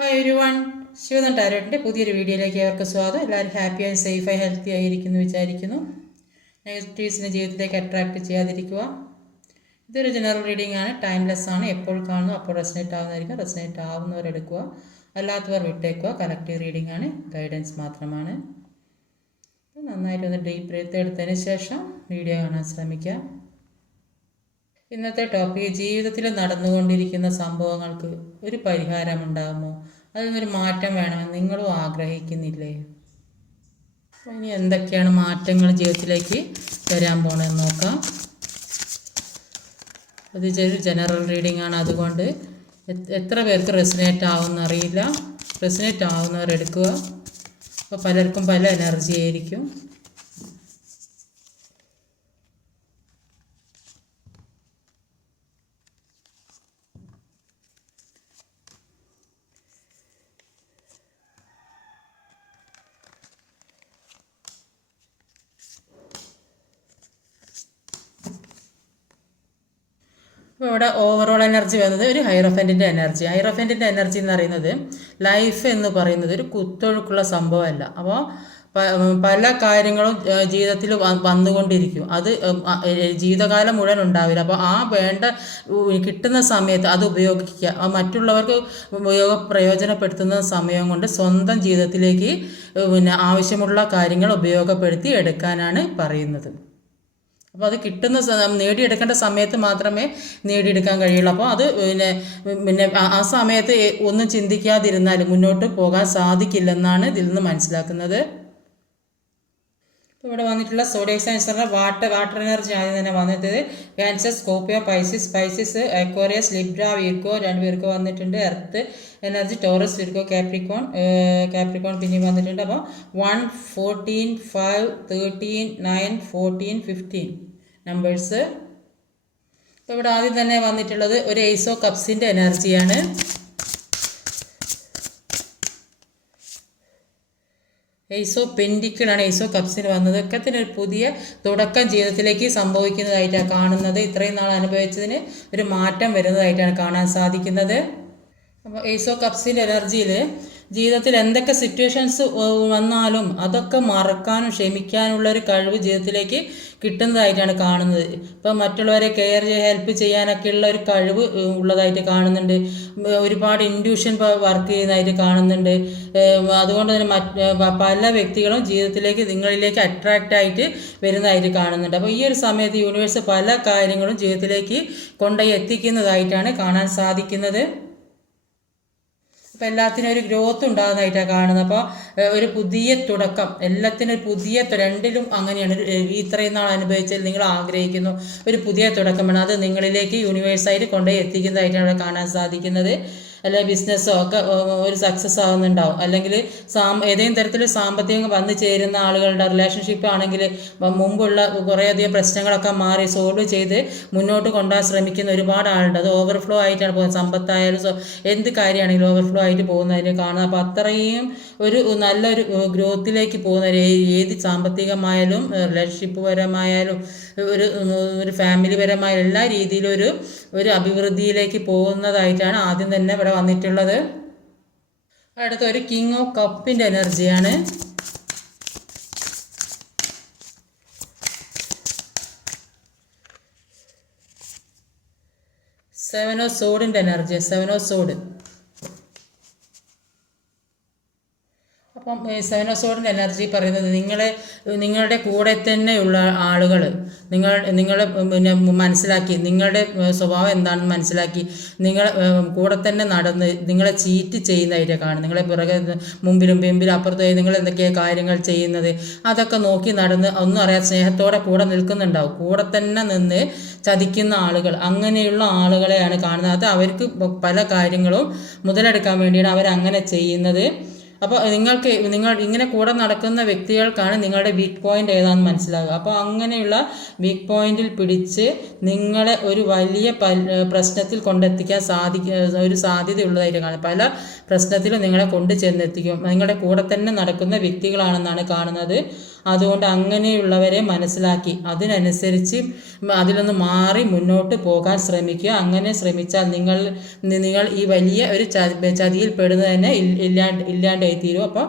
Hi ഒരു one ശിവനൻ ടാരോട്ടിന്റെ പുതിയൊരു വീഡിയോയിലേക്ക് അവർക്ക് സ്വാഗതം. എല്ലാവരും ഹാപ്പി ആൻഡ് സേഫ് സേഫായി ഹെൽത്തി ആയിരിക്കുന്നു വിചാരിക്കുന്നു. നെഗറ്റീവ്സിനെ ജീവിതത്തിലേക്ക് അട്രാക്റ്റ് ചെയ്യാതിരിക്കുക. ഇതൊരു ജനറൽ റീഡിംഗ് ആണ്. ടൈംലെസ് ആണ്. എപ്പോൾ കാണുന്നു അപ്പോൾ റെസനേറ്റ് ആവുന്നതായിരിക്കും. റെസനേറ്റ് ആവുന്നവർ എടുക്കുക. അല്ലാത്തവർ വിട്ടേക്കുക. കലക്റ്റീവ് റീഡിംഗ് ആണ്. ഗൈഡൻസ് മാത്രമാണ്. നന്നായിട്ട് ഒന്ന് ഡീപ്പ് ബ്രീത്ത് എടുത്തതിന് ശേഷം വീഡിയോ കാണാൻ ശ്രമിക്കുക ഇന്നത്തെ ടോപ്പിക് ജീവിതത്തിൽ നടന്നുകൊണ്ടിരിക്കുന്ന സംഭവങ്ങൾക്ക് ഒരു പരിഹാരം ഉണ്ടാകുമോ അതിൽ മാറ്റം വേണമെന്ന് നിങ്ങളും ആഗ്രഹിക്കുന്നില്ലേ? ഇനി എന്തൊക്കെയാണ് മാറ്റങ്ങൾ ജീവിതത്തിലേക്ക് വരാൻ പോണെന്ന് നോക്കാം. അത് ഒരു ജനറൽ റീഡിംഗ് ആണ്. അതുകൊണ്ട് എത്ര പേർക്ക് റെസിനേറ്റ് ആവുമെന്ന് അറിയില്ല. റെസിനേറ്റ് ആവുന്നവർ എടുക്കുക അപ്പോൾ പലർക്കും പല എനർജി ആയിരിക്കും. ഇവിടെ ഓവറോൾ എനർജി വന്നത് ഒരു ഹൈറോഫന്റിന്റെ എനർജി ഹൈറോഫന്റിന്റെ എനർജി എന്ന് പറയുന്നത് ലൈഫ് എന്ന് പറയുന്നത് ഒരു കുത്തൊഴുക്കുള്ള സംഭവമല്ല. അപ്പോൾ പല കാര്യങ്ങളും ജീവിതത്തിൽ വന്നുകൊണ്ടിരിക്കും. അത് ജീവിതകാലം മുഴുവൻ ഉണ്ടാവില്ല. അപ്പോൾ ആ വേണ്ട കിട്ടുന്ന സമയത്ത് അത് ഉപയോഗിക്കുക. മറ്റുള്ളവർക്ക് ഉപയോഗ പ്രയോജനപ്പെടുത്തുന്ന സമയം കൊണ്ട് സ്വന്തം ജീവിതത്തിലേക്ക് പിന്നെ ആവശ്യമുള്ള കാര്യങ്ങൾ ഉപയോഗപ്പെടുത്തി എടുക്കാനാണ് പറയുന്നത്. അപ്പോൾ അത് കിട്ടുന്ന നേടിയെടുക്കേണ്ട സമയത്ത് മാത്രമേ നേടിയെടുക്കാൻ കഴിയുള്ളൂ. അപ്പോൾ അത് പിന്നെ പിന്നെ ആ- സമയത്ത് ഒന്നും ചിന്തിക്കാതിരുന്നാൽ മുന്നോട്ട് പോകാൻ സാധിക്കില്ലെന്നാണ് ഇതിൽ നിന്ന് മനസ്സിലാക്കുന്നത്. ഇവിടെ വന്നിട്ടുള്ള സോഡിയം സയൻസറിന്റെ വാട്ടർ വാട്ടർ എനർജി ആദ്യം തന്നെ വന്നിട്ട് cancer Scorpio Pisces Pisces Aquarius Libra വീർക്കോ രണ്ട് പേർക്കോ വന്നിട്ടുണ്ട്. Earth energy Taurus Virgo Capricorn Capricorn പിന്നെയും വന്നിട്ടുണ്ട്. അപ്പോൾ one fourteen five thirteen nine fourteen fifteen numbers ഇപ്പോൾ ഇവിടെ ആദ്യം തന്നെ വന്നിട്ടുള്ളത് ഒരു എയ്സോ കപ്സിന്റെ എനർജിയാണ് എയ്സോ പെൻഡിക്കിളാണ് എയ്സോ കപ്സിൽ വന്നത്. തന്നെ ഒരു പുതിയ തുടക്കം ജീവിതത്തിലേക്ക് സംഭവിക്കുന്നതായിട്ടാണ് കാണുന്നത്. ഇത്രയും നാൾ അനുഭവിച്ചതിന് ഒരു മാറ്റം വരുന്നതായിട്ടാണ് കാണാൻ സാധിക്കുന്നത്. അപ്പോൾ എയ്സോ കപ്സിന്റെ എനർജിയിൽ ജീവിതത്തിൽ എന്തൊക്കെ സിറ്റുവേഷൻസ് വന്നാലും അതൊക്കെ മറക്കാനും ക്ഷമിക്കാനുള്ള ഒരു കഴിവ് ജീവിതത്തിലേക്ക് കിട്ടുന്നതായിട്ടാണ് കാണുന്നത്. ഇപ്പം മറ്റുള്ളവരെ കെയർ ഹെൽപ്പ് ചെയ്യാനൊക്കെ ഉള്ള ഒരു കഴിവ് ഉള്ളതായിട്ട് കാണുന്നുണ്ട്. ഒരുപാട് ഇൻഡ്യൂഷൻ വർക്ക് ചെയ്യുന്നതായിട്ട് കാണുന്നുണ്ട്. അതുകൊണ്ട് തന്നെ പല വ്യക്തികളും ജീവിതത്തിലേക്ക് നിങ്ങളിലേക്ക് അട്രാക്റ്റ് ആയിട്ട് വരുന്നതായിട്ട് കാണുന്നുണ്ട്. അപ്പോൾ ഈ ഒരു സമയത്ത് യൂണിവേഴ്സ് പല കാര്യങ്ങളും ജീവിതത്തിലേക്ക് കൊണ്ടുപോയി എത്തിക്കുന്നതായിട്ടാണ് കാണാൻ സാധിക്കുന്നത്. അപ്പോൾ എല്ലാത്തിനും ഒരു ഗ്രോത്ത് ഉണ്ടാകുന്നതായിട്ടാണ് കാണുന്നത്. അപ്പോൾ ഒരു പുതിയ തുടക്കം. എല്ലാത്തിനും ഒരു പുതിയ രണ്ടിലും അങ്ങനെയാണ്. ഇത്രയും നാൾ അനുഭവിച്ചതിൽ നിങ്ങൾ ആഗ്രഹിക്കുന്നു. ഒരു പുതിയ തുടക്കമാണ്. അത് നിങ്ങളിലേക്ക് യൂണിവേഴ്സായിട്ട് കൊണ്ടുപോയി എത്തിക്കുന്നതായിട്ടാണ് കാണാൻ സാധിക്കുന്നത്. അല്ലെ ബിസിനസ്സോ ഒക്കെ ഒരു സക്സസ് ആകുന്നുണ്ടാവും അല്ലെങ്കിൽ സാം ഏതെങ്കിലും തരത്തിൽ സാമ്പത്തികം വന്നു ചേരുന്ന ആളുകളുടെ റിലേഷൻഷിപ്പ് ആണെങ്കിൽ മുമ്പുള്ള കുറേയധികം പ്രശ്നങ്ങളൊക്കെ മാറി സോൾവ് ചെയ്ത് മുന്നോട്ട് കൊണ്ടുപോകാൻ ശ്രമിക്കുന്ന ഒരുപാട് ആളുണ്ട്. അത് ഓവർഫ്ലോ ആയിട്ടാണ് പോകുന്നത്. സമ്പത്തായാലും എന്ത് കാര്യമാണെങ്കിലും ഓവർഫ്ലോ ആയിട്ട് പോകുന്നതിനെ കാണുന്നത്. അപ്പോൾ അത്രയും ഒരു നല്ലൊരു ഗ്രോത്തിലേക്ക് പോകുന്ന ഏത് സാമ്പത്തികമായാലും റിലേഷൻഷിപ്പ് പരമായാലും ഒരു ഒരു ഫാമിലി പരമായ എല്ലാ രീതിയിലും ഒരു ഒരു അഭിവൃദ്ധിയിലേക്ക് പോകുന്നതായിട്ടാണ് ആദ്യം തന്നെ ഇവിടെ വന്നിട്ടുള്ളത്. അടുത്ത ഒരു കിങ് ഓഫ് കപ്പിന്റെ എനർജിയാണ് സെവൻ ഓഫ് സോഡിന്റെ എനർജി സെവൻ ഓഫ് സോഡ് അപ്പം സെവനോസോഡിന്റെ എനർജി പറയുന്നത് നിങ്ങളെ നിങ്ങളുടെ കൂടെ തന്നെയുള്ള ആളുകൾ നിങ്ങൾ നിങ്ങൾ പിന്നെ മനസ്സിലാക്കി നിങ്ങളുടെ സ്വഭാവം എന്താണെന്ന് മനസ്സിലാക്കി നിങ്ങൾ കൂടെ തന്നെ നടന്ന് നിങ്ങളെ ചീറ്റ് ചെയ്യുന്നതായിട്ട് കാണും. നിങ്ങളെ പിറകെ മുമ്പിലും പിമ്പിലും അപ്പുറത്ത് നിങ്ങൾ എന്തൊക്കെയാണ് കാര്യങ്ങൾ ചെയ്യുന്നത് അതൊക്കെ നോക്കി നടന്ന് ഒന്നും അറിയാതെ സ്നേഹത്തോടെ കൂടെ നിൽക്കുന്നുണ്ടാവും. കൂടെ തന്നെ നിന്ന് ചതിക്കുന്ന ആളുകൾ അങ്ങനെയുള്ള ആളുകളെയാണ് കാണുന്നത്. അത് അവർക്ക് പല കാര്യങ്ങളും മുതലെടുക്കാൻ വേണ്ടിയാണ് അവരങ്ങനെ ചെയ്യുന്നത്. അപ്പോൾ നിങ്ങൾക്ക് നിങ്ങൾ ഇങ്ങനെ കൂടെ നടക്കുന്ന വ്യക്തികൾക്കാണ് നിങ്ങളുടെ വീക്ക് പോയിന്റ് ഏതാണെന്ന് മനസ്സിലാകുക അപ്പോൾ അങ്ങനെയുള്ള വീക്ക് പോയിന്റിൽ പിടിച്ച് നിങ്ങളെ ഒരു വലിയ പ്രശ്നത്തിൽ കൊണ്ടെത്തിക്കാൻ സാധിക്കുന്ന ഒരു സാധ്യതയുള്ളതായിട്ട് കാണും. പല പ്രശ്നത്തിലും നിങ്ങളെ കൊണ്ട് ചെന്നെത്തിക്കും നിങ്ങളുടെ കൂടെ തന്നെ നടക്കുന്ന വ്യക്തികളാണെന്നാണ് കാണുന്നത്. അതുകൊണ്ട് അങ്ങനെയുള്ളവരെ മനസ്സിലാക്കി. അതിനനുസരിച്ച് അതിൽ നിന്ന് മാറി മുന്നോട്ട് പോകാൻ ശ്രമിക്കുക. അങ്ങനെ ശ്രമിച്ചാൽ നിങ്ങൾ നിങ്ങൾ ഈ വലിയ ഒരു ചതിയിൽ പെടുന്നത് തന്നെ ഇല്ലാണ്ട് ഇല്ലാണ്ടായി തീരും അപ്പോൾ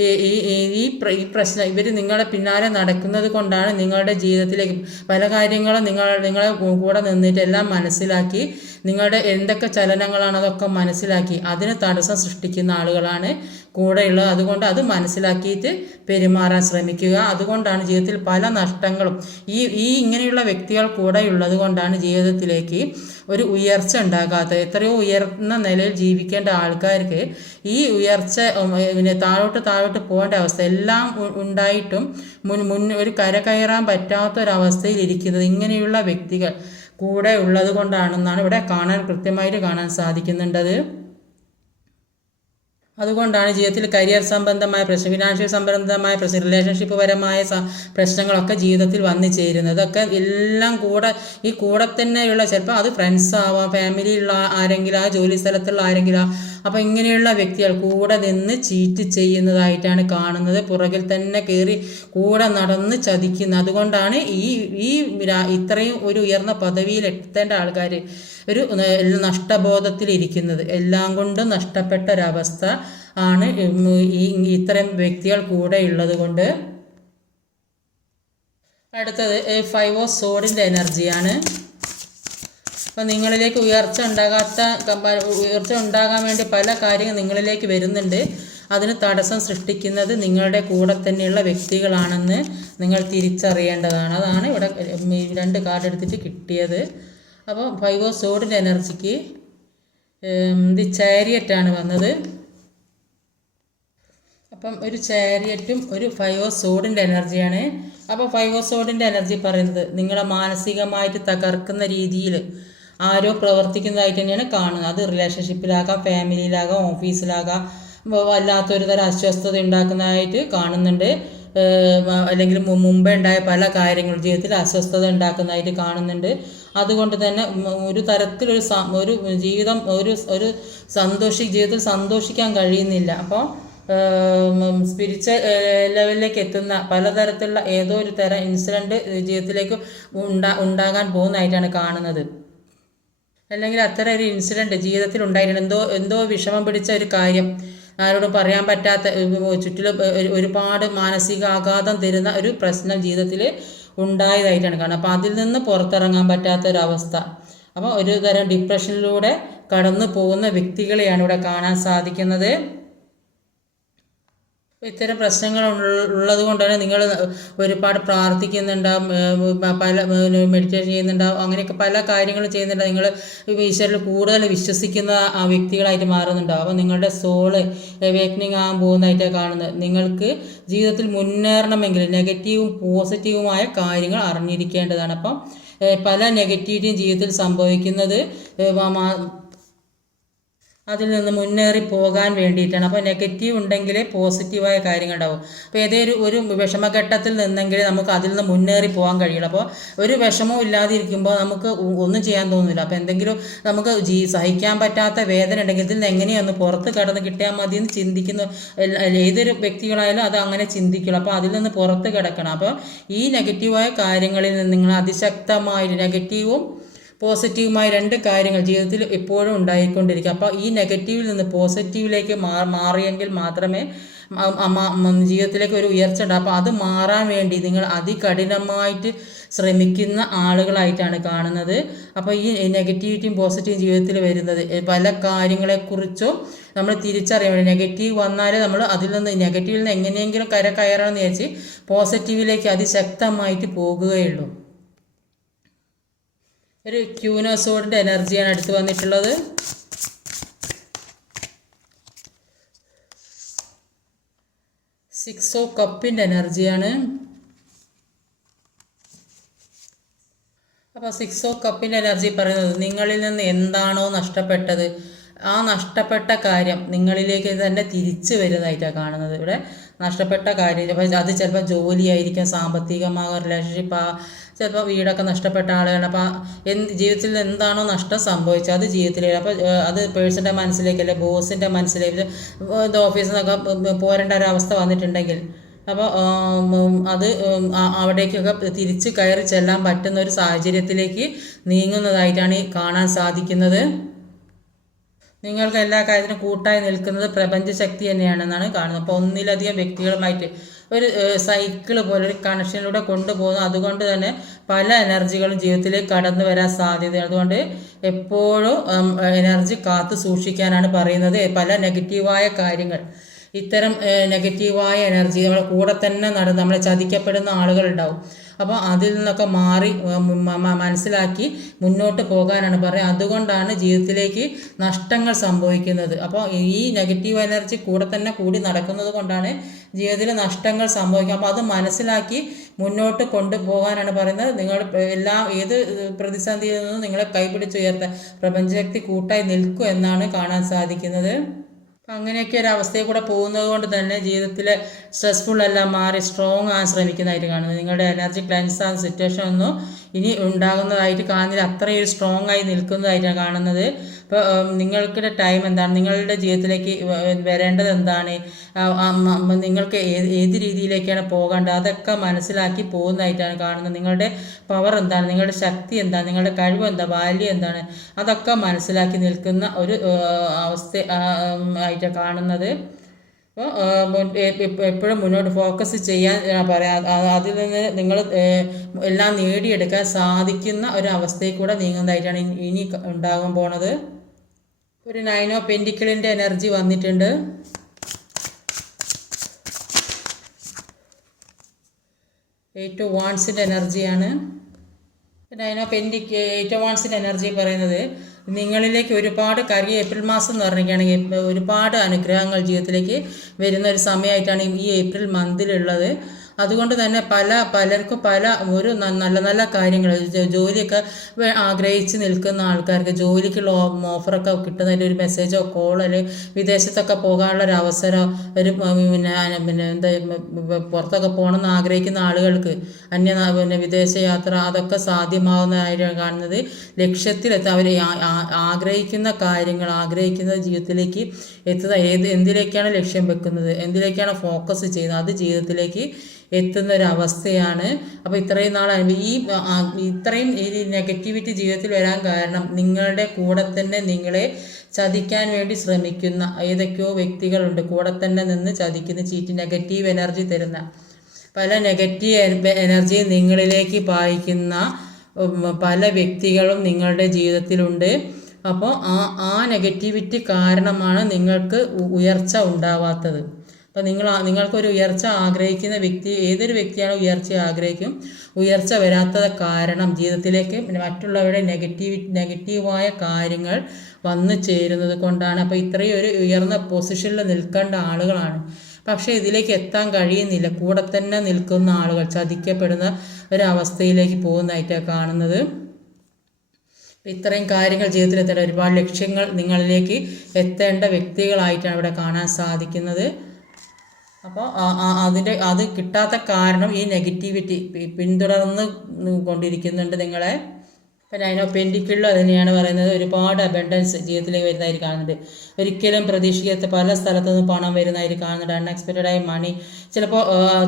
ഈ ഈ പ്രശ്നം ഇവർ നിങ്ങളെ പിന്നാലെ നടക്കുന്നത് കൊണ്ടാണ് നിങ്ങളുടെ ജീവിതത്തിലേക്ക് പല കാര്യങ്ങളും നിങ്ങൾ നിങ്ങളെ കൂടെ നിന്നിട്ട് എല്ലാം മനസ്സിലാക്കി. നിങ്ങളുടെ എന്തൊക്കെ ചലനങ്ങളാണ് അതൊക്കെ മനസ്സിലാക്കി. അതിന് തടസ്സം സൃഷ്ടിക്കുന്ന ആളുകളാണ് കൂടെയുള്ളത്. അതുകൊണ്ട് അത് മനസ്സിലാക്കിയിട്ട് പെരുമാറാൻ ശ്രമിക്കുക. അതുകൊണ്ടാണ് ജീവിതത്തിൽ പല നഷ്ടങ്ങളും. ഈ ഈ ഇങ്ങനെയുള്ള വ്യക്തികൾ കൂടെയുള്ളത് കൊണ്ടാണ് ജീവിതത്തിലേക്ക് ഒരു ഉയർച്ച ഉണ്ടാകാത്തത്. എത്രയോ ഉയർന്ന നിലയിൽ ജീവിക്കേണ്ട ആൾക്കാർക്ക് ഈ ഉയർച്ച പിന്നെ താഴോട്ട് താഴോട്ട് പോകേണ്ട അവസ്ഥ എല്ലാം ഉണ്ടായിട്ടും മുൻ മുൻ ഒരു കര കയറാൻ പറ്റാത്തൊരവസ്ഥയിൽ ഇരിക്കുന്നത് ഇങ്ങനെയുള്ള വ്യക്തികൾ കൂടെ ഉള്ളത് കൊണ്ടാണെന്നാണ് ഇവിടെ കാണാൻ കൃത്യമായിട്ട് കാണാൻ സാധിക്കുന്നുണ്ടത്. അതുകൊണ്ടാണ് ജീവിതത്തിൽ കരിയർ സംബന്ധമായ പ്രശ്നം ഫിനാൻഷ്യൽ സംബന്ധമായ പ്രശ്നം റിലേഷൻഷിപ്പ് പരമായ പ്രശ്നങ്ങളൊക്കെ ജീവിതത്തിൽ വന്നു ചേരുന്നത്. അതൊക്കെ എല്ലാം കൂടെ ഈ കൂടെ തന്നെയുള്ള ചിലപ്പോൾ അത് ഫ്രണ്ട്സ് ആവാം ഫാമിലിയിലുള്ള ആരെങ്കിലും ആ ജോലി സ്ഥലത്തുള്ള ആരെങ്കിലും അപ്പോൾ ഇങ്ങനെയുള്ള വ്യക്തികൾ കൂടെ നിന്ന് ചീറ്റ് ചെയ്യുന്നതായിട്ടാണ് കാണുന്നത്. പുറകിൽ തന്നെ കയറി കൂടെ നടന്ന് ചതിക്കുന്നത് അതുകൊണ്ടാണ് ഈ ഈ ഇത്രയും ഒരു ഉയർന്ന പദവിയിൽ എത്തേണ്ട ആൾക്കാർ ഒരു നഷ്ടബോധത്തിലിരിക്കുന്നത് എല്ലാം കൊണ്ടും നഷ്ടപ്പെട്ട ഒരവസ്ഥ ആണ് ഈ ഇത്തരം വ്യക്തികൾ കൂടെ ഉള്ളത് കൊണ്ട്. അടുത്തത് ഫൈവ് ഓഫ് സോഡിന്റെ എനർജിയാണ്. അപ്പം നിങ്ങളിലേക്ക് ഉയർച്ച ഉണ്ടാകാത്ത ഉയർച്ച ഉണ്ടാകാൻ വേണ്ടി പല കാര്യങ്ങൾ നിങ്ങളിലേക്ക് വരുന്നുണ്ട്. അതിന് തടസ്സം സൃഷ്ടിക്കുന്നത് നിങ്ങളുടെ കൂടെ തന്നെയുള്ള വ്യക്തികളാണെന്ന് നിങ്ങൾ തിരിച്ചറിയേണ്ടതാണ്. അതാണ് ഇവിടെ രണ്ട് കാർഡ് എടുത്തിട്ട് കിട്ടിയത്. അപ്പോൾ ഫൈവ് ഓഫ് സോഡിന്റെ എനർജിക്ക് ഇത് ചാരിയറ്റാണ് വന്നത്. അപ്പം ഒരു ചാരിയറ്റും ഒരു ഫൈവ് ഓഫ് സോഡിന്റെ എനർജിയാണ്. അപ്പോൾ ഫൈവ് ഓഫ് സോഡിന്റെ എനർജി പറയുന്നത് നിങ്ങളെ മാനസികമായിട്ട് തകർക്കുന്ന രീതിയിൽ ആരോ പ്രവർത്തിക്കുന്നതായിട്ട് തന്നെയാണ് കാണുന്നത്. അത് റിലേഷൻഷിപ്പിലാകാം ഫാമിലിയിലാകാം ഓഫീസിലാകാം വല്ലാത്തൊരു തരം അസ്വസ്ഥത ഉണ്ടാക്കുന്നതായിട്ട് കാണുന്നുണ്ട്. അല്ലെങ്കിൽ മുമ്പേ ഉണ്ടായ പല കാര്യങ്ങളും ജീവിതത്തിൽ അസ്വസ്ഥത ഉണ്ടാക്കുന്നതായിട്ട് കാണുന്നുണ്ട്. അതുകൊണ്ട് തന്നെ ഒരു തരത്തിലൊരു ഒരു ജീവിതം ഒരു ഒരു സന്തോഷി ജീവിതത്തിൽ സന്തോഷിക്കാൻ കഴിയുന്നില്ല. അപ്പോൾ സ്പിരിച്വൽ ലെവലിലേക്ക് എത്തുന്ന പലതരത്തിലുള്ള ഏതോ ഒരു തരം ഇൻസിഡന്റ് ജീവിതത്തിലേക്ക് ഉണ്ടാ ഉണ്ടാകാൻ പോകുന്നതായിട്ടാണ് കാണുന്നത്. അല്ലെങ്കിൽ അത്തരം ഒരു ഇൻസിഡന്റ് ജീവിതത്തിൽ ഉണ്ടായിരുന്നു എന്തോ എന്തോ വിഷമം പിടിച്ച ഒരു കാര്യം. ആരോടും പറയാൻ പറ്റാത്ത ചുറ്റിലും ഒരുപാട് മാനസിക ആഘാതം തരുന്ന ഒരു പ്രശ്നം ജീവിതത്തിൽ ഉണ്ടായതായിട്ടാണ് കാരണം അപ്പോൾ അതിൽ നിന്ന് പുറത്തിറങ്ങാൻ പറ്റാത്ത ഒരു അവസ്ഥ അപ്പോൾ ഒരു തരം ഡിപ്രഷനിലൂടെ കടന്നു പോകുന്ന വ്യക്തികളെയാണ് ഇവിടെ കാണാൻ സാധിക്കുന്നത്. ഇത്തരം പ്രശ്നങ്ങൾ ഉള്ളത് കൊണ്ട് തന്നെ നിങ്ങൾ ഒരുപാട് പ്രാർത്ഥിക്കുന്നുണ്ടാവും പല മെഡിറ്റേഷൻ ചെയ്യുന്നുണ്ടാവും. അങ്ങനെയൊക്കെ പല കാര്യങ്ങളും ചെയ്യുന്നുണ്ടാവും നിങ്ങൾ ഈശ്വരിൽ കൂടുതൽ വിശ്വസിക്കുന്ന ആ വ്യക്തികളായിട്ട് മാറുന്നുണ്ടാവും. അപ്പോൾ നിങ്ങളുടെ സോൾ അവേക്കനിങ് ആകാൻ പോകുന്നതായിട്ടാണ് കാണുന്നത്. നിങ്ങൾക്ക് ജീവിതത്തിൽ മുന്നേറണമെങ്കിൽ നെഗറ്റീവും പോസിറ്റീവുമായ കാര്യങ്ങൾ അറിഞ്ഞിരിക്കേണ്ടതാണ്. അപ്പം പല നെഗറ്റിവിറ്റിയും ജീവിതത്തിൽ സംഭവിക്കുന്നത് അതിൽ നിന്ന് മുന്നേറി പോകാൻ വേണ്ടിയിട്ടാണ്. അപ്പോൾ നെഗറ്റീവ് ഉണ്ടെങ്കിലേ പോസിറ്റീവായ കാര്യങ്ങൾ ഉണ്ടാവും അപ്പോൾ ഏതൊരു ഒരു വിഷമഘട്ടത്തിൽ നിന്നെങ്കിൽ നമുക്ക് അതിൽ നിന്ന് മുന്നേറി പോകാൻ കഴിയണം അപ്പോൾ ഒരു വിഷമവും ഇല്ലാതിരിക്കുമ്പോൾ നമുക്ക് ഒന്നും ചെയ്യാൻ തോന്നില്ല അപ്പോൾ എന്തെങ്കിലും നമുക്ക് ജീ സഹിക്കാൻ പറ്റാത്ത വേദന ഉണ്ടെങ്കിൽ ഇതിൽ നിന്ന് എങ്ങനെയൊന്ന് പുറത്ത് കടന്ന് കിട്ടിയാൽ മതി എന്ന് ചിന്തിക്കുന്ന ഏതൊരു വ്യക്തികളായാലും അത് അങ്ങനെ ചിന്തിക്കുള്ളൂ. അപ്പോൾ അതിൽ നിന്ന് പുറത്ത് കിടക്കണം. അപ്പോൾ ഈ നെഗറ്റീവായ കാര്യങ്ങളിൽ നിന്ന് നിങ്ങൾ അതിശക്തമായി നെഗറ്റീവും പോസിറ്റീവുമായ രണ്ട് കാര്യങ്ങൾ ജീവിതത്തിൽ എപ്പോഴും ഉണ്ടായിക്കൊണ്ടിരിക്കും. അപ്പോൾ ഈ നെഗറ്റീവിൽ നിന്ന് പോസിറ്റീവിലേക്ക് മാറിയെങ്കിൽ മാത്രമേ ജീവിതത്തിലേക്ക് ഒരു ഉയർച്ച ഉണ്ടാകും അപ്പോൾ അത് മാറാൻ വേണ്ടി നിങ്ങൾ അതികഠിനമായിട്ട് ശ്രമിക്കുന്ന ആളുകളായിട്ടാണ് കാണുന്നത്. അപ്പോൾ ഈ നെഗറ്റിവിറ്റിയും പോസിറ്റീവും ജീവിതത്തിൽ വരുന്നത്. പല കാര്യങ്ങളെക്കുറിച്ചും നമ്മൾ തിരിച്ചറിയാൻ വേണ്ടി നെഗറ്റീവ് വന്നാൽ നമ്മൾ അതിൽ നിന്ന് നെഗറ്റീവിൽ നിന്ന് എങ്ങനെയെങ്കിലും കര കയറണമെന്ന് വിചാരിച്ച് പോസിറ്റീവിലേക്ക് അതിശക്തമായിട്ട് പോകുകയുള്ളൂ. ഒരു ക്യൂനോസോഡിന്റെ എനർജിയാണ് അടുത്ത് വന്നിട്ടുള്ളത്. സിക്സ് ഓ കപ്പിന്റെ എനർജിയാണ്. അപ്പോൾ സിക്സ് ഓ കപ്പിന്റെ എനർജി പറയുന്നത് നിങ്ങളിൽ നിന്ന് എന്താണോ നഷ്ടപ്പെട്ടത്. ആ നഷ്ടപ്പെട്ട കാര്യം നിങ്ങളിലേക്ക് തന്നെ തിരിച്ചു വരുന്നതായിട്ടാണ് കാണുന്നത്. ഇവിടെ നഷ്ടപ്പെട്ട കാര്യം. അത് ചിലപ്പോൾ ജോലിയായിരിക്കാം സാമ്പത്തികമാകാം റിലേഷൻഷിപ്പ് ചിലപ്പോൾ വീടൊക്കെ നഷ്ടപ്പെട്ട ആളുകളാണ്. അപ്പോൾ എന്ത് ജീവിതത്തിൽ എന്താണോ നഷ്ടം സംഭവിച്ചത് അത് ജീവിതത്തിൽ അപ്പോൾ അത് പേഴ്സന്റെ മനസ്സിലേക്ക് അല്ലെ ബോസിന്റെ മനസ്സിലേക്ക് ഇത് ഓഫീസിൽ നിന്നൊക്കെ പോരേണ്ട ഒരവസ്ഥ വന്നിട്ടുണ്ടെങ്കിൽ അപ്പോൾ അത് അവിടേക്കൊക്കെ തിരിച്ച് കയറി ചെല്ലാൻ പറ്റുന്ന ഒരു സാഹചര്യത്തിലേക്ക് നീങ്ങുന്നതായിട്ടാണ് ഈ കാണാൻ സാധിക്കുന്നത്. നിങ്ങൾക്ക് എല്ലാ കാര്യത്തിനും കൂട്ടായി നിൽക്കുന്നത് പ്രപഞ്ചശക്തി തന്നെയാണെന്നാണ് കാണുന്നത്. അപ്പോൾ ഒന്നിലധികം വ്യക്തികളുമായിട്ട് ഒരു സൈക്കിൾ പോലെ ഒരു കണക്ഷനിലൂടെ കൊണ്ടുപോകുന്നു. അതുകൊണ്ട് തന്നെ പല എനർജികളും ജീവിതത്തിലേക്ക് കടന്നു വരാൻ സാധ്യത അതുകൊണ്ട് എപ്പോഴും എനർജി കാത്തു സൂക്ഷിക്കാനാണ് പറയുന്നത്. പല നെഗറ്റീവായ കാര്യങ്ങൾ. ഇത്തരം നെഗറ്റീവായ എനർജി നമ്മളെ കൂടെ തന്നെ നടന്ന് നമ്മളെ ചതിക്കപ്പെടുന്ന ആളുകളുണ്ടാവും അപ്പോൾ അതിൽ നിന്നൊക്കെ മാറി മനസ്സിലാക്കി മുന്നോട്ട് പോകാനാണ് പറയുക അതുകൊണ്ടാണ് ജീവിതത്തിലേക്ക് നഷ്ടങ്ങൾ സംഭവിക്കുന്നത്. അപ്പോൾ ഈ നെഗറ്റീവ് എനർജി കൂടെ തന്നെ കൂടി നടക്കുന്നത് കൊണ്ടാണ് ജീവിതത്തിൽ നഷ്ടങ്ങൾ സംഭവിക്കുക. അപ്പോൾ അത് മനസ്സിലാക്കി മുന്നോട്ട് കൊണ്ടുപോകാനാണ് പറയുന്നത്. നിങ്ങൾ എല്ലാ ഏത് പ്രതിസന്ധിയിൽ നിന്നും നിങ്ങളെ കൈപിടിച്ചുയർത്താൻ പ്രപഞ്ചശക്തി കൂട്ടായി നിൽക്കും എന്നാണ് കാണാൻ സാധിക്കുന്നത്. അങ്ങനെയൊക്കെ ഒരു അവസ്ഥയിൽ കൂടെ പോകുന്നത് കൊണ്ട് തന്നെ ജീവിതത്തിലെ സ്ട്രെസ്ഫുൾ എല്ലാം മാറി സ്ട്രോങ് ആകാൻ ശ്രമിക്കുന്നതായിട്ട് കാണുന്നത് നിങ്ങളുടെ എനർജി ക്ലെൻസ് ആകുന്ന സിറ്റുവേഷൻ ഒന്നും ഇനി ഉണ്ടാകുന്നതായിട്ട് കാണുന്നില്ല. അത്രയും സ്ട്രോങ് ആയി നിൽക്കുന്നതായിട്ടാണ് കാണുന്നത്. ഇപ്പോൾ നിങ്ങൾക്കുടെ ടൈം എന്താണ്? നിങ്ങളുടെ ജീവിതത്തിലേക്ക് വരേണ്ടത് എന്താണ്? നിങ്ങൾക്ക് ഏത് രീതിയിലേക്കാണ് പോകേണ്ടത്? അതൊക്കെ മനസ്സിലാക്കി പോകുന്നതായിട്ടാണ് കാണുന്നത്. നിങ്ങളുടെ പവർ എന്താണ്? നിങ്ങളുടെ ശക്തി എന്താണ്? നിങ്ങളുടെ കഴിവ് എന്താ? ബാല്യം എന്താണ്? അതൊക്കെ മനസ്സിലാക്കി നിൽക്കുന്ന ഒരു അവസ്ഥ ആയിട്ടാണ് കാണുന്നത്. അപ്പോൾ എപ്പോഴും മുന്നോട്ട് ഫോക്കസ് ചെയ്യാൻ പറയാം അതിൽ നിന്ന് നിങ്ങൾ എല്ലാം നേടിയെടുക്കാൻ സാധിക്കുന്ന ഒരു അവസ്ഥയിൽ കൂടെ നീങ്ങുന്നതായിട്ടാണ് ഇനി ഉണ്ടാകാൻ പോണത്. ഒരു നൈനോ ഓഫ് പെന്റിക്കിളിന്റെ എനർജി വന്നിട്ടുണ്ട്. എയ്റ്റ് ഓഫ് വാൺസിന്റെ എനർജിയാണ്. നൈനോ ഓഫ് പെന്റിക്ക് എയ്റ്റ് ഓഫ് വാൺസിന്റെ എനർജി പറയുന്നത് നിങ്ങളിലേക്ക് ഒരുപാട് കാര്യം ഏപ്രിൽ മാസം എന്ന് പറഞ്ഞിരിക്കുകയാണെങ്കിൽ ഒരുപാട് അനുഗ്രഹങ്ങൾ ജീവിതത്തിലേക്ക് വരുന്ന ഒരു സമയമായിട്ടാണ് ഈ ഏപ്രിൽ മന്തിലുള്ളത്. അതുകൊണ്ട് തന്നെ പല പലർക്കും പല ഒരു നല്ല നല്ല കാര്യങ്ങൾ. ജോലിയൊക്കെ ആഗ്രഹിച്ച് നിൽക്കുന്ന ആൾക്കാർക്ക് ജോലിക്കുള്ള ഓഫറൊക്കെ കിട്ടുന്നതിന്റെ ഒരു മെസ്സേജോ കോൾ അല്ലെങ്കിൽ വിദേശത്തൊക്കെ പോകാനുള്ള ഒരു അവസരം ഒരു പിന്നെ പിന്നെ എന്താ പുറത്തൊക്കെ പോകണമെന്ന് ആഗ്രഹിക്കുന്ന ആളുകൾക്ക് അന്യ പിന്നെ വിദേശ യാത്ര അതൊക്കെ സാധ്യമാവുന്നതായിട്ടാണ് കാണുന്നത്. ലക്ഷ്യത്തിലെത്താൻ അവർ ആഗ്രഹിക്കുന്ന കാര്യങ്ങൾ ആഗ്രഹിക്കുന്ന ജീവിതത്തിലേക്ക് എത്തുന്ന ഏത് എന്തിലേക്കാണ് ലക്ഷ്യം വെക്കുന്നത്? എന്തിലേക്കാണ് ഫോക്കസ് ചെയ്യുന്നത്? അത് ജീവിതത്തിലേക്ക് എത്തുന്ന ഒരു അവസ്ഥയാണ് അപ്പോൾ ഇത്രയും നാൾ ഈ ഇത്രയും ഈ നെഗറ്റിവിറ്റി ജീവിതത്തിൽ വരാൻ കാരണം നിങ്ങളുടെ കൂടെ തന്നെ നിങ്ങളെ ചതിക്കാൻ വേണ്ടി ശ്രമിക്കുന്ന ഏതൊക്കെയോ വ്യക്തികളുണ്ട്. കൂടെ തന്നെ നിന്ന് ചതിക്കുന്ന ചീറ്റ് നെഗറ്റീവ് എനർജി തരുന്ന പല നെഗറ്റീവ് എനർജി നിങ്ങളിലേക്ക് പായിക്കുന്ന പല വ്യക്തികളും നിങ്ങളുടെ ജീവിതത്തിലുണ്ട്. അപ്പോൾ ആ ആ നെഗറ്റിവിറ്റി കാരണമാണ് നിങ്ങൾക്ക് ഉയർച്ച ഉണ്ടാവാത്തത്. അപ്പോൾ നിങ്ങൾ നിങ്ങൾക്കൊരു ഉയർച്ച ആഗ്രഹിക്കുന്ന വ്യക്തി ഏതൊരു വ്യക്തിയാണ് ഉയർച്ച ആഗ്രഹിക്കും? ഉയർച്ച വരാത്തത് കാരണം ജീവിതത്തിലേക്ക് പിന്നെ മറ്റുള്ളവരുടെ നെഗറ്റീവ് നെഗറ്റീവായ കാര്യങ്ങൾ വന്നു ചേരുന്നത് കൊണ്ടാണ്. അപ്പോൾ ഇത്രയും ഒരു ഉയർന്ന പൊസിഷനിൽ നിൽക്കേണ്ട ആളുകളാണ്. പക്ഷേ ഇതിലേക്ക് എത്താൻ കഴിയുന്നില്ല. കൂടെ തന്നെ നിൽക്കുന്ന ആളുകൾ ചതിക്കപ്പെടുന്ന ഒരവസ്ഥയിലേക്ക് പോകുന്നതായിട്ടാണ് കാണുന്നത്. ഇത്രയും കാര്യങ്ങൾ ജീവിതത്തിൽ എത്തേണ്ട ഒരുപാട് ലക്ഷ്യങ്ങൾ നിങ്ങളിലേക്ക് എത്തേണ്ട വ്യക്തികളായിട്ടാണ് ഇവിടെ കാണാൻ സാധിക്കുന്നത്. അപ്പോൾ അതിന്റെ അത് കിട്ടാത്ത കാരണം ഈ നെഗറ്റിവിറ്റി പിന്തുടർന്ന് കൊണ്ടിരിക്കുന്നുണ്ട് നിങ്ങളെ. ഇപ്പം അതിന് പെൻഡിക്കിളിലും അത് തന്നെയാണ് പറയുന്നത്. ഒരുപാട് അബൻഡൻസ് ജീവിതത്തിലേക്ക് വരുന്നതായി കാണുന്നുണ്ട്. ഒരിക്കലും പ്രതീക്ഷിക്കാത്ത പല സ്ഥലത്തു നിന്ന് പണം വരുന്നതായി കാണുന്നുണ്ട്. അൺഎക്സ്പെക്റ്റഡ് ആയി മണി ചിലപ്പോൾ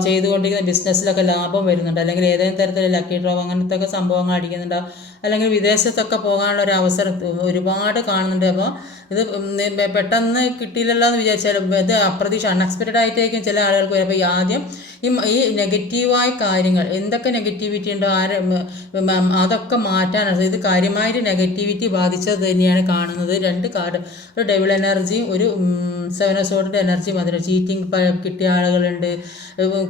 ചെയ്തുകൊണ്ടിരിക്കുന്ന ബിസിനസ്സിലൊക്കെ ലാഭം വരുന്നുണ്ട്. അല്ലെങ്കിൽ ഏതെങ്കിലും തരത്തിലുള്ള ലക്കി ഡ്രോ അങ്ങനത്തെ ഒക്കെ സംഭവങ്ങൾ അടിക്കുന്നുണ്ടാവും അല്ലെങ്കിൽ വിദേശത്തൊക്കെ പോകാനുള്ള ഒരു അവസരം ഒരുപാട് കാണുന്നുണ്ട്. അപ്പോൾ ഇത് പെട്ടെന്ന് കിട്ടിയില്ലല്ലോ എന്ന് വിചാരിച്ചാലും ഇത് അപ്രതീക്ഷ അൺഎക്സ്പെക്റ്റഡ് ആയിട്ടായിരിക്കും ചില ആളുകൾക്ക് വരും അപ്പോൾ ആദ്യം ഈ ഈ നെഗറ്റീവായ കാര്യങ്ങൾ എന്തൊക്കെ നെഗറ്റിവിറ്റി ഉണ്ടോ ആരെ അതൊക്കെ മാറ്റാനാണ് ഇത് കാര്യമായിട്ട് നെഗറ്റിവിറ്റി ബാധിച്ചത് തന്നെയാണ് കാണുന്നത് രണ്ട് കാർഡ് ഒരു ഡെവിൾ എനർജിയും ഒരു സെവൻ സോഡിന്റെ എനർജിയും വന്നിട്ടുണ്ട് ചീറ്റിംഗ് കിട്ടിയ ആളുകളുണ്ട്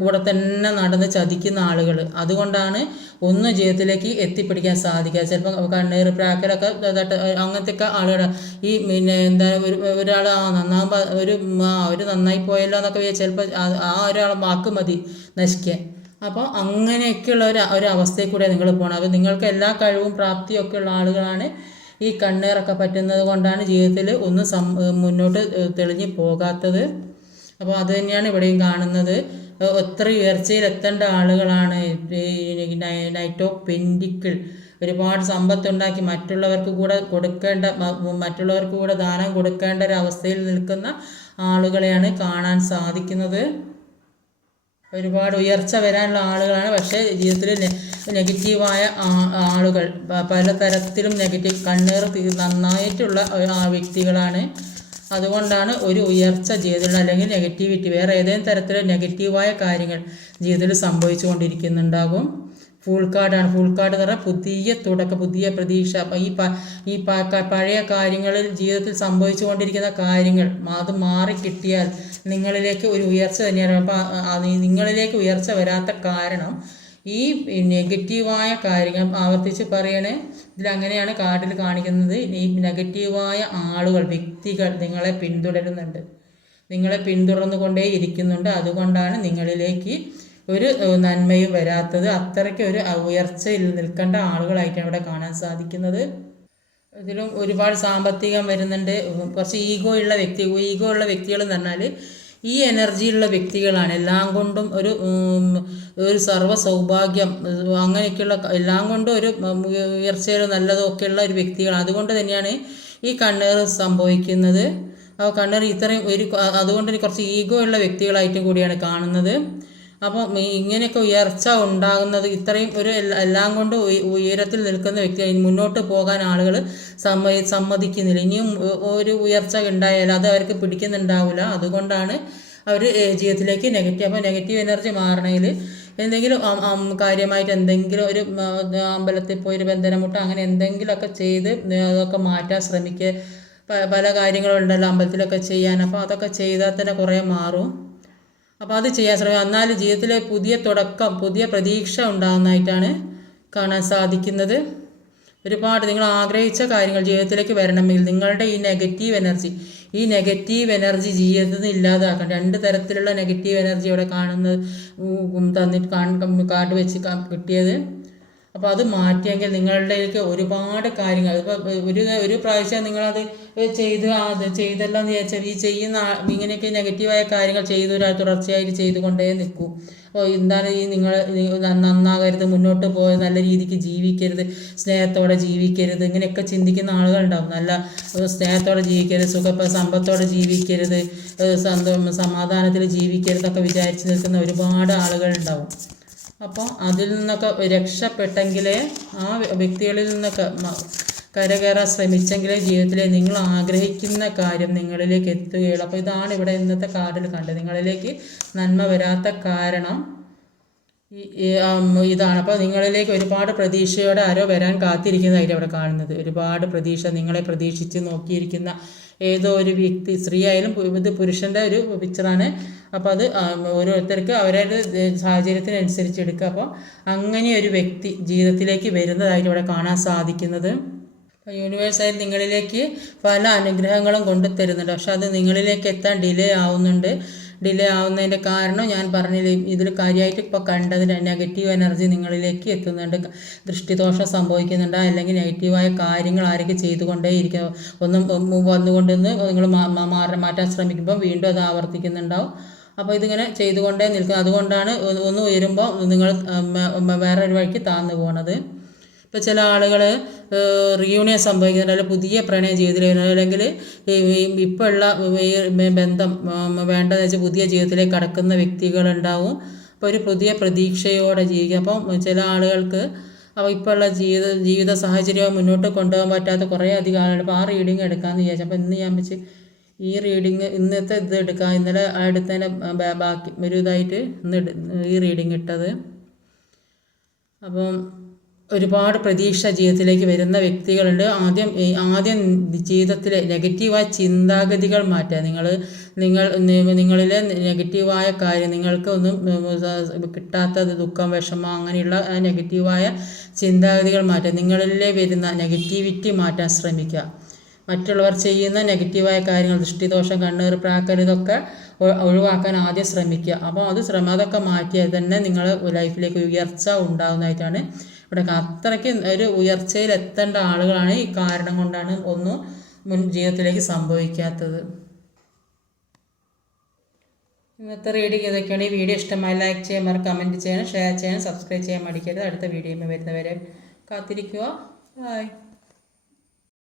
കൂടെ തന്നെ നടന്ന് ചതിക്കുന്ന ആളുകൾ അതുകൊണ്ടാണ് ഒന്നും ജീവിതത്തിലേക്ക് എത്തിപ്പിടിക്കാൻ സാധിക്കുക ചിലപ്പോൾ കണ്ണീർ പ്രാക്കലൊക്കെ അങ്ങനത്തെ അങ്ങനത്തെ ആളുകൾ ഈ പിന്നെ എന്താ ഒരു ഒരാൾ ആ നന്നാകുമ്പോൾ ഒരു ആ ഒരു നന്നായി പോയല്ലോ എന്നൊക്കെ വിചാരിച്ച് ചിലപ്പോൾ ആ ഒരാളെ വാക്ക് മതി നശിക്കാൻ അപ്പോൾ അങ്ങനെയൊക്കെയുള്ള ഒരു ഒരു അവസ്ഥയിൽ കൂടെ നിങ്ങൾ പോകണം അപ്പോൾ നിങ്ങൾക്ക് എല്ലാ കഴിവും പ്രാപ്തിയും ഒക്കെ ഉള്ള ആളുകളാണ് ഈ കണ്ണീറൊക്കെ പറ്റുന്നത് കൊണ്ടാണ് ജീവിതത്തിൽ ഒന്നും സം മുന്നോട്ട് തെളിഞ്ഞ് പോകാത്തത് അപ്പോൾ അത് തന്നെയാണ് ഇവിടെയും കാണുന്നത് ഒത്തിരി എത്തേണ്ട ആളുകളാണ് നൈറ്റ് ഓഫ് പെൻഡിക്കിൾ ഒരുപാട് സമ്പത്തുണ്ടാക്കി മറ്റുള്ളവർക്ക് കൂടെ കൊടുക്കേണ്ട മറ്റുള്ളവർക്ക് കൂടെ ദാനം കൊടുക്കേണ്ട ഒരു അവസ്ഥയിൽ നിൽക്കുന്ന ആളുകളെയാണ് കാണാൻ സാധിക്കുന്നത്. ഒരുപാട് ഉയർച്ച വരാനുള്ള ആളുകളാണ്. പക്ഷേ ജീവിതത്തിൽ നെഗറ്റീവായ ആളുകൾ പലതരത്തിലും നെഗറ്റീവ് കണ്ണീർ നന്നായിട്ടുള്ള വ്യക്തികളാണ്. അതുകൊണ്ടാണ് ഒരു ഉയർച്ച ജീവിതത്തിൽ അല്ലെങ്കിൽ നെഗറ്റിവിറ്റി വേറെ ഏതെങ്കിലും തരത്തിലുള്ള നെഗറ്റീവായ കാര്യങ്ങൾ ജീവിതത്തിൽ സംഭവിച്ചു ഫുൾ കാർഡാണ് ഫുൾ കാർഡ് എന്ന് പറഞ്ഞാൽ പുതിയ തുടക്കം പുതിയ പ്രതീക്ഷ. ഈ ഈ പഴയ കാര്യങ്ങളിൽ ജീവിതത്തിൽ സംഭവിച്ചു കൊണ്ടിരിക്കുന്ന കാര്യങ്ങൾ അത് മാറി കിട്ടിയാൽ നിങ്ങളിലേക്ക് ഒരു ഉയർച്ച തന്നെയാണ്. അപ്പം നിങ്ങളിലേക്ക് ഉയർച്ച വരാത്ത കാരണം ഈ നെഗറ്റീവായ കാര്യങ്ങൾ ആവർത്തിച്ച് പറയണേ ഇതിൽ അങ്ങനെയാണ് കാർഡിൽ കാണിക്കുന്നത്. ഈ നെഗറ്റീവായ ആളുകൾ വ്യക്തികൾ നിങ്ങളെ പിന്തുടരുന്നുണ്ട്. നിങ്ങളെ പിന്തുടർന്നുകൊണ്ടേ ഇരിക്കുന്നുണ്ട് അതുകൊണ്ടാണ് നിങ്ങളിലേക്ക് ഒരു നന്മയും വരാത്തത് അത്രയ്ക്ക് ഒരു ഉയർച്ചയിൽ നിൽക്കേണ്ട ആളുകളായിട്ടാണ് ഇവിടെ കാണാൻ സാധിക്കുന്നത്. ഇതിലും ഒരുപാട് സാമ്പത്തികം വരുന്നുണ്ട്. കുറച്ച് ഈഗോ ഉള്ള വ്യക്തി ഈഗോ ഉള്ള വ്യക്തികൾ എന്ന് പറഞ്ഞാൽ ഈ എനർജിയുള്ള വ്യക്തികളാണ്. എല്ലാം കൊണ്ടും ഒരു ഒരു സർവ സൗഭാഗ്യം അങ്ങനെയൊക്കെയുള്ള എല്ലാം കൊണ്ടും ഒരു ഉയർച്ചയിൽ നല്ലതൊക്കെ നല്ലതും ഒക്കെയുള്ള ഒരു വ്യക്തികളാണ്. അതുകൊണ്ട് തന്നെയാണ് ഈ കണ്ണേറ് സംഭവിക്കുന്നത്. ആ കണ്ണേറ് ഇത്രയും ഒരു അതുകൊണ്ട് കുറച്ച് ഈഗോ ഉള്ള വ്യക്തികളായിട്ടും കൂടിയാണ് കാണുന്നത്. അപ്പം ഈ ഇങ്ങനെയൊക്കെ ഉയർച്ച ഉണ്ടാകുന്നത് ഇത്രയും ഒരു എല്ലാം കൊണ്ട് ഉയരത്തിൽ നിൽക്കുന്ന വ്യക്തി മുന്നോട്ട് പോകാൻ ആളുകൾ സമ്മ സമ്മതിക്കുന്നില്ല. ഇനിയും ഒരു ഉയർച്ച ഉണ്ടായാൽ അത് അവർക്ക് പിടിക്കുന്നുണ്ടാവില്ല. അതുകൊണ്ടാണ് അവർ ജീവിതത്തിലേക്ക് നെഗറ്റീവ് അപ്പോൾ നെഗറ്റീവ് എനർജി മാറണമെങ്കിൽ എന്തെങ്കിലും കാര്യമായിട്ട് എന്തെങ്കിലും ഒരു അമ്പലത്തിൽ പോയി ഒരു ബന്ധനമുട്ട അങ്ങനെ എന്തെങ്കിലുമൊക്കെ ചെയ്ത് അതൊക്കെ മാറ്റാൻ ശ്രമിക്കുക. പല കാര്യങ്ങളുണ്ടല്ലോ അമ്പലത്തിലൊക്കെ ചെയ്യാൻ. അപ്പോൾ അതൊക്കെ ചെയ്താൽ തന്നെ കുറേ മാറും. അപ്പോൾ അത് ചെയ്യാൻ ശ്രമിക്കുക. എന്നാൽ ജീവിതത്തിലെ പുതിയ തുടക്കം പുതിയ പ്രതീക്ഷ ഉണ്ടാകുന്നതായിട്ടാണ് കാണാൻ സാധിക്കുന്നത്. ഒരുപാട് നിങ്ങൾ ആഗ്രഹിച്ച കാര്യങ്ങൾ ജീവിതത്തിലേക്ക് വരണമെങ്കിൽ നിങ്ങളുടെ ഈ നെഗറ്റീവ് എനർജി ഈ നെഗറ്റീവ് എനർജി ജീവിതത്തിൽ നിന്ന് ഇല്ലാതാക്കണം രണ്ട് തരത്തിലുള്ള നെഗറ്റീവ് എനർജി അവിടെ കാണുന്നത് തന്നിട്ട് കാർഡ് വെച്ച് കിട്ടിയത് അപ്പോൾ അത് മാറ്റിയെങ്കിൽ നിങ്ങളുടെയൊക്കെ ഒരുപാട് കാര്യങ്ങൾ. ഇപ്പോൾ ഒരു ഒരു പ്രാവശ്യം നിങ്ങളത് ചെയ്ത് അത് ചെയ്തല്ലോ എന്ന് വിചാരിച്ചാൽ ഈ ചെയ്യുന്ന ഇങ്ങനെയൊക്കെ നെഗറ്റീവായ കാര്യങ്ങൾ ചെയ്തു ഒരാൾ തുടർച്ചയായിട്ട് ചെയ്തുകൊണ്ടേ നിൽക്കൂ അപ്പോൾ എന്താണ് ഈ നിങ്ങൾ നന്നാകരുത് മുന്നോട്ട് പോയി നല്ല രീതിക്ക് ജീവിക്കരുത് സ്നേഹത്തോടെ ജീവിക്കരുത് ഇങ്ങനെയൊക്കെ ചിന്തിക്കുന്ന ആളുകളുണ്ടാവും. നല്ല സ്നേഹത്തോടെ ജീവിക്കരുത് സുഖ സമ്പത്തോടെ ജീവിക്കരുത് സന്തോ സമാധാനത്തിൽ ജീവിക്കരുതൊക്കെ വിചാരിച്ച് നിൽക്കുന്ന ഒരുപാട് ആളുകളുണ്ടാവും. അപ്പോൾ അതിൽ നിന്നൊക്കെ രക്ഷപ്പെട്ടെങ്കിലേ ആ വ്യക്തികളിൽ നിന്നൊക്കെ കരകയറാൻ ശ്രമിച്ചെങ്കിലേ ജീവിതത്തിലെ നിങ്ങൾ ആഗ്രഹിക്കുന്ന കാര്യം നിങ്ങളിലേക്ക് എത്തുകയുള്ളൂ. അപ്പോൾ ഇതാണ് ഇവിടെ ഇന്നത്തെ കാർഡിൽ കണ്ടത്. നിങ്ങളിലേക്ക് നന്മ വരാത്ത കാരണം ഇതാണ്. അപ്പോൾ നിങ്ങളിലേക്ക് ഒരുപാട് പ്രതീക്ഷയോടെ ആരോ വരാൻ കാത്തിരിക്കുന്നതായിട്ട് അവിടെ കാണുന്നത്. ഒരുപാട് പ്രതീക്ഷ നിങ്ങളെ പ്രതീക്ഷിച്ച് നോക്കിയിരിക്കുന്ന ഏതോ ഒരു വ്യക്തി സ്ത്രീ ആയാലും ഇത് പുരുഷന്റെ ഒരു പിക്ചറാണ് അപ്പോൾ അത് ഓരോരുത്തർക്ക് അവരുടെ സാഹചര്യത്തിനനുസരിച്ച് എടുക്കുക. അപ്പോൾ അങ്ങനെ ഒരു വ്യക്തി ജീവിതത്തിലേക്ക് വരുന്നതായിട്ട് ഇവിടെ കാണാൻ സാധിക്കുന്നത്. യൂണിവേഴ്സായി നിങ്ങളിലേക്ക് പല അനുഗ്രഹങ്ങളും കൊണ്ടുതരുന്നുണ്ട്. പക്ഷെ അത് നിങ്ങളിലേക്ക് എത്താൻ ഡിലേ ആവുന്നുണ്ട്. ഡിലേ ആവുന്നതിന്റെ കാരണം ഞാൻ പറഞ്ഞില്ലേ ഇതിൽ കാര്യമായിട്ട് ഇപ്പോൾ കണ്ടത് നെഗറ്റീവ് എനർജി നിങ്ങളിലേക്ക് എത്തുന്നുണ്ട്. ദൃഷ്ടിദോഷം സംഭവിക്കുന്നുണ്ട്. അല്ലെങ്കിൽ നെഗറ്റീവായ കാര്യങ്ങൾ ആരൊക്കെ ചെയ്തുകൊണ്ടേ ഇരിക്കുക ഒന്നും ഒന്നും വന്നുകൊണ്ട് നിന്ന് നിങ്ങൾ മാറി മാറ്റാൻ ശ്രമിക്കുമ്പോൾ വീണ്ടും അത് ആവർത്തിക്കുന്നുണ്ടാവും. അപ്പോൾ ഇതിങ്ങനെ ചെയ്തുകൊണ്ടേ നിൽക്കുക അതുകൊണ്ടാണ് ഒന്ന് ഉയരുമ്പോൾ നിങ്ങൾ വേറൊരു വഴിക്ക് താന്നു പോണത്. ഇപ്പോൾ ചില ആളുകൾ റിയൂണിയൻ സംഭവിക്കുന്നുണ്ട് അല്ലെങ്കിൽ പുതിയ പ്രണയ വരുന്നത് അല്ലെങ്കിൽ ഇപ്പോൾ ഉള്ള ബന്ധം വേണ്ടതെന്ന് വെച്ചാൽ പുതിയ ജീവിതത്തിലേക്ക് കടക്കുന്ന വ്യക്തികളുണ്ടാവും. അപ്പോൾ ഒരു പുതിയ പ്രതീക്ഷയോടെ ജീവിക്കുക. അപ്പം ചില ആളുകൾക്ക് അപ്പോൾ ഇപ്പോൾ ഉള്ള ജീവിത ജീവിത സാഹചര്യം മുന്നോട്ട് കൊണ്ടുപോകാൻ പറ്റാത്ത കുറേ അധികം ആളുകൾ അപ്പോൾ ആ റീഡിങ് എടുക്കാമെന്ന് വിചാരിച്ചു. അപ്പോൾ ഇന്ന് ഞാൻ വെച്ച് ഈ റീഡിങ് ഇന്നത്തെ ഇത് എടുക്കാം. ഇന്നലെ എടുത്തതിന്റെ ബാക്കി ഒരു ഇതായിട്ട് ഇന്ന് ഈ റീഡിങ് ഇട്ടത്. അപ്പം ഒരുപാട് പ്രതീക്ഷ ജീവിതത്തിലേക്ക് വരുന്ന വ്യക്തികളുണ്ട്. ആദ്യം ആദ്യം ജീവിതത്തിലെ നെഗറ്റീവായ ചിന്താഗതികൾ മാറ്റുക. നിങ്ങൾ നിങ്ങൾ നിങ്ങളിലെ നെഗറ്റീവായ കാര്യം നിങ്ങൾക്ക് ഒന്നും കിട്ടാത്തത് ദുഃഖം വിഷമം അങ്ങനെയുള്ള നെഗറ്റീവായ ചിന്താഗതികൾ മാറ്റുക. നിങ്ങളിലെ വരുന്ന നെഗറ്റിവിറ്റി മാറ്റാൻ ശ്രമിക്കുക. മറ്റുള്ളവർ ചെയ്യുന്ന നെഗറ്റീവായ കാര്യങ്ങൾ ദൃഷ്ടിദോഷം കണ്ണീർ പ്രാക്കൽ ഇതൊക്കെ ഒഴിവാക്കാൻ ആദ്യം ശ്രമിക്കുക. അപ്പോൾ അത് ശ്രമം അതൊക്കെ മാറ്റിയാൽ തന്നെ നിങ്ങൾ ലൈഫിലേക്ക് ഉയർച്ച ഉണ്ടാകുന്നതായിട്ടാണ് ഇവിടെ അത്രയ്ക്ക് ഒരു ഉയർച്ചയിൽ എത്തേണ്ട ആളുകളാണ് ഈ കാരണം കൊണ്ടാണ് ഒന്നും മുൻ ജീവിതത്തിലേക്ക് സംഭവിക്കാത്തത്. ഇന്നത്തെ റീഡിങ് ഇതൊക്കെയാണ്. ഈ വീഡിയോ ഇഷ്ടമായി ലൈക്ക് ചെയ്യാൻ മറ കമന്റ് ചെയ്യണം ഷെയർ ചെയ്യണം സബ്സ്ക്രൈബ് ചെയ്യാൻ മടിക്കരുത്. അടുത്ത വീഡിയോയിൽ വരുന്നവരെ കാത്തിരിക്കുക. ബൈ